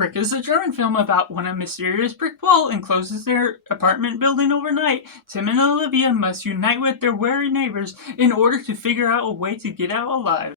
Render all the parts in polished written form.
Brick is a German film about when a mysterious brick wall encloses their apartment building overnight. Tim and Olivia must unite with their wary neighbors in order to figure out a way to get out alive.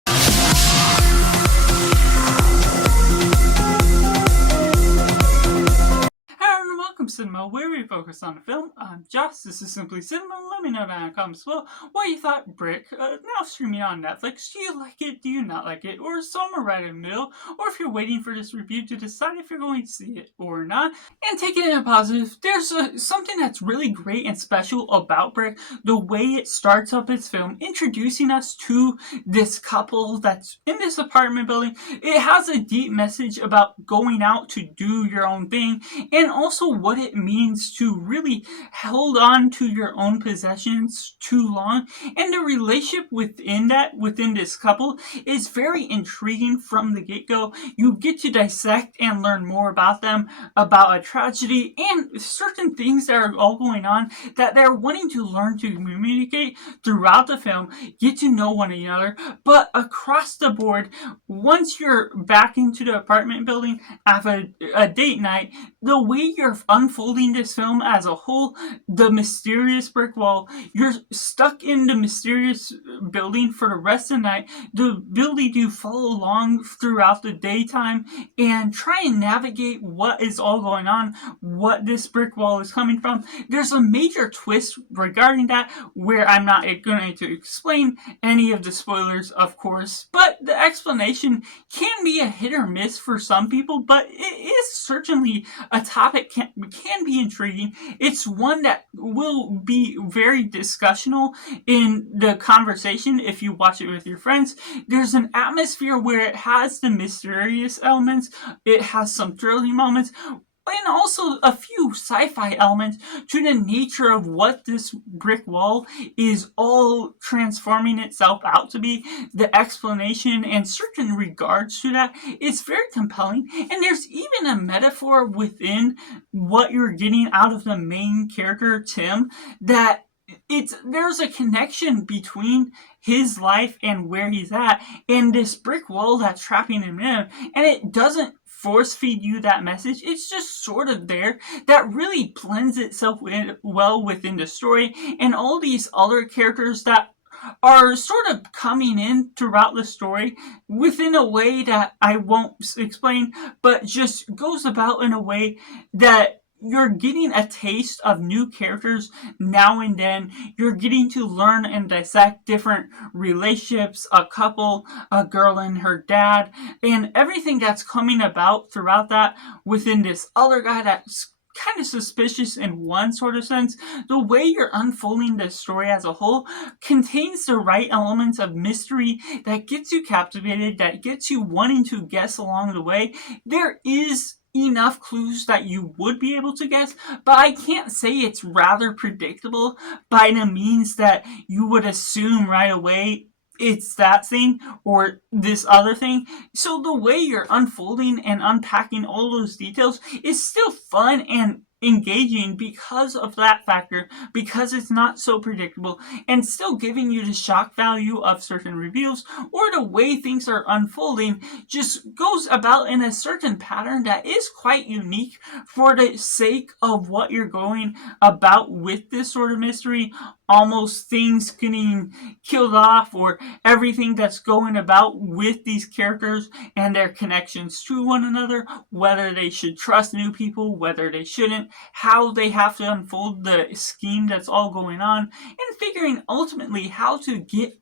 Welcome to Cinema, where we focus on a film. I'm Josh, this is Simply Cinema. Let me know down in the comments below what you thought. Brick, now streaming on Netflix. Do you like it? Do you not like it? Or somewhere right in the middle? Or if you're waiting for this review to decide if you're going to see it or not. And take it in a positive, there's something that's really great and special about Brick. The way it starts up its film, introducing us to this couple that's in this apartment building. It has a deep message about going out to do your own thing, and also what it means to really hold on to your own possessions too long. And the relationship within this couple is very intriguing from the get-go. You get to dissect and learn more about them, about a tragedy, and certain things that are all going on that they're wanting to learn to communicate throughout the film, get to know one another. But across the board, once you're back into the apartment building after a date night, the way you're unfolding this film as a whole, the mysterious brick wall, you're stuck in the mysterious building for the rest of the night, the ability to follow along throughout the daytime and try and navigate what is all going on, what this brick wall is coming from. There's a major twist regarding that where I'm not going to explain any of the spoilers, of course, but the explanation can be a hit or miss for some people, but it is certainly a topic can be intriguing. It's one that will be very discussional in the conversation if you watch it with your friends. There's an atmosphere where it has the mysterious elements, it has some thrilling moments, and also a few sci-fi elements to the nature of what this brick wall is all transforming itself out to be. The explanation and certain regards to that is very compelling, and there's even a metaphor within what you're getting out of the main character, Tim, that there's a connection between his life and where he's at and this brick wall that's trapping him in, and it doesn't force feed you that message. It's just sort of there. That really blends itself well within the story, and all these other characters that are sort of coming in throughout the story within a way that I won't explain, but just goes about in a way that you're getting a taste of new characters now and then. You're getting to learn and dissect different relationships, a couple, a girl and her dad, and everything that's coming about throughout that within this other guy that's kind of suspicious in one sort of sense. The way you're unfolding this story as a whole contains the right elements of mystery that gets you captivated, that gets you wanting to guess along the way. There is enough clues that you would be able to guess, but I can't say it's rather predictable by the means that you would assume right away it's that thing or this other thing. So the way you're unfolding and unpacking all those details is still fun and engaging because of that factor, because it's not so predictable, and still giving you the shock value of certain reveals, or the way things are unfolding just goes about in a certain pattern that is quite unique for the sake of what you're going about with this sort of mystery. Almost things getting killed off, or everything that's going about with these characters and their connections to one another, whether they should trust new people, whether they shouldn't, how they have to unfold the scheme that's all going on, and figuring ultimately how to get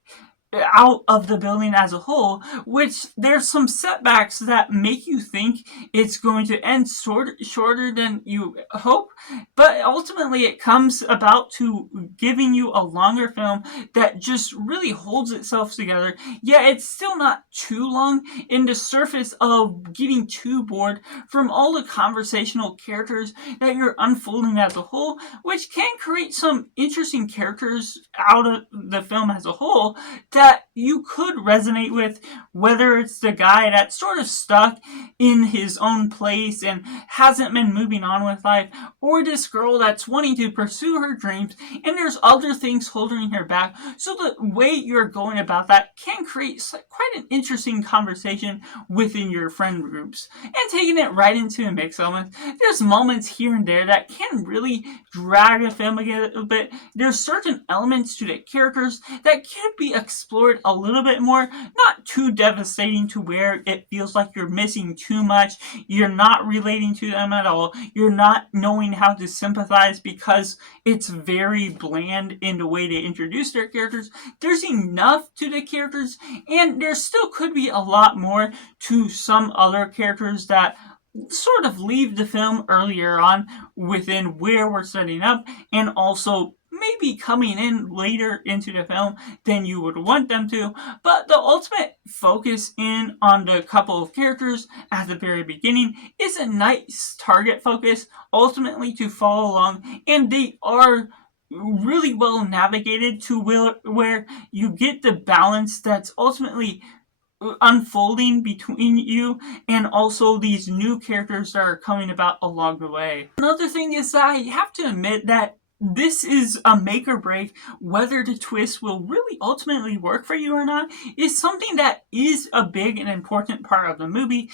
out of the building as a whole, which there's some setbacks that make you think it's going to end shorter than you hope, but ultimately it comes about to giving you a longer film that just really holds itself together. Yeah, it's still not too long in the surface of getting too bored from all the conversational characters that you're unfolding as a whole, which can create some interesting characters out of the film as a whole that that you could resonate with, whether it's the guy that's sort of stuck in his own place and hasn't been moving on with life, or this girl that's wanting to pursue her dreams and there's other things holding her back. So the way you're going about that can create quite an interesting conversation within your friend groups. And taking it right into a mix element, there's moments here and there that can really drag a film a little bit. There's certain elements to the characters that can be explored a little bit more, not too devastating to where it feels like you're missing too much, you're not relating to them at all, you're not knowing how to sympathize because it's very bland in the way they introduce their characters. There's enough to the characters, and there still could be a lot more to some other characters that sort of leave the film earlier on within where we're setting up, and also maybe coming in later into the film than you would want them to. But the ultimate focus in on the couple of characters at the very beginning is a nice target focus ultimately to follow along, and they are really well navigated to where you get the balance that's ultimately unfolding between you and also these new characters that are coming about along the way. Another thing is that I have to admit that this is a make or break. Whether the twist will really ultimately work for you or not is something that is a big and important part of the movie.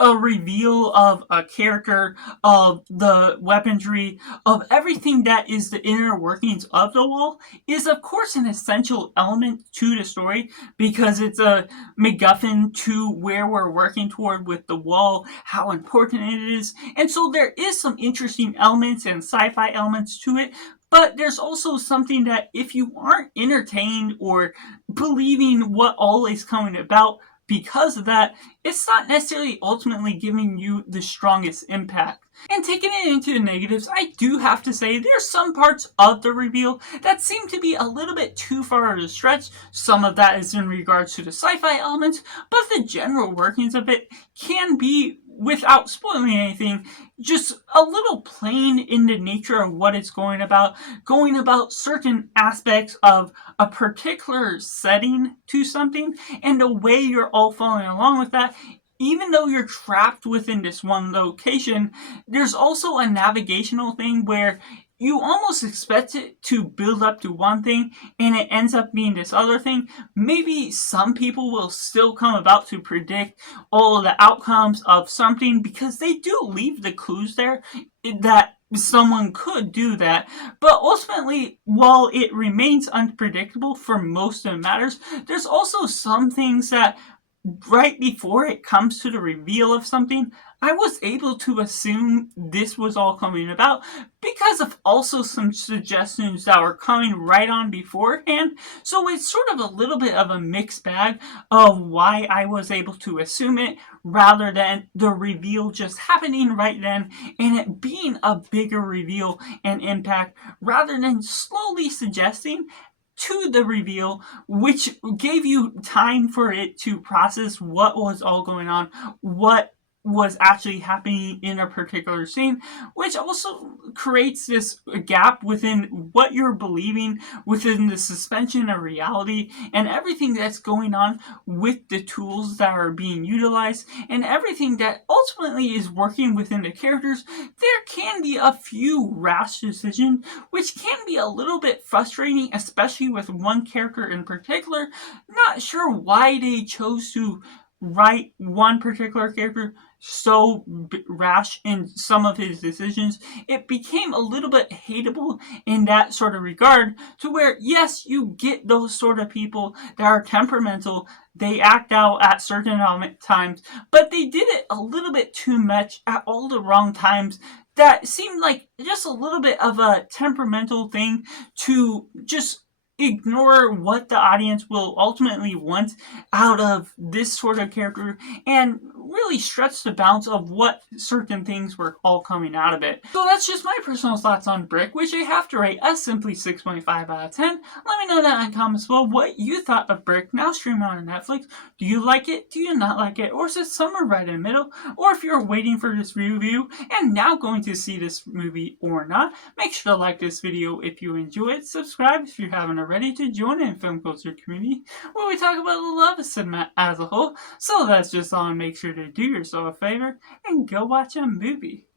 A reveal of a character, of the weaponry, of everything that is the inner workings of the wall is of course an essential element to the story, because it's a MacGuffin to where we're working toward with the wall, how important it is. And so there is some interesting elements and sci-fi elements to it, but there's also something that if you aren't entertained or believing what all is coming about because of that, it's not necessarily ultimately giving you the strongest impact. And taking it into the negatives, I do have to say there's some parts of the reveal that seem to be a little bit too far of a stretch. Some of that is in regards to the sci-fi elements, but the general workings of it can be, without spoiling anything, just a little plain in the nature of what it's going about certain aspects of a particular setting to something, and the way you're all following along with that. Even though you're trapped within this one location, there's also a navigational thing where you almost expect it to build up to one thing and it ends up being this other thing. Maybe some people will still come about to predict all of the outcomes of something because they do leave the clues there that someone could do that. But ultimately, while it remains unpredictable for most of the matters, there's also some things that right before it comes to the reveal of something, I was able to assume this was all coming about because of also some suggestions that were coming right on beforehand. So it's sort of a little bit of a mixed bag of why I was able to assume it rather than the reveal just happening right then and it being a bigger reveal and impact rather than slowly suggesting to the reveal, which gave you time for it to process what was all going on, what was actually happening in a particular scene, which also creates this gap within what you're believing, within the suspension of reality, and everything that's going on with the tools that are being utilized, and everything that ultimately is working within the characters. There can be a few rash decisions, which can be a little bit frustrating, especially with one character in particular. Not sure why they chose to write one particular character so rash in some of his decisions. It became a little bit hateable in that sort of regard, to where yes, you get those sort of people that are temperamental, they act out at certain times, but they did it a little bit too much at all the wrong times. That seemed like just a little bit of a temperamental thing to just ignore what the audience will ultimately want out of this sort of character and really stretch the bounds of what certain things were all coming out of it. So that's just my personal thoughts on Brick, which I have to rate as simply 6.5 out of 10. Let me know that in comments below what you thought of Brick, now streaming on Netflix. Do you like it? Do you not like it? Or is it somewhere right in the middle? Or if you're waiting for this review and now going to see this movie or not, make sure to like this video if you enjoy it, subscribe if you haven't already, ready to join in film culture community where we talk about the love of cinema as a whole. So let's just all make sure to do yourself a favor and go watch a movie.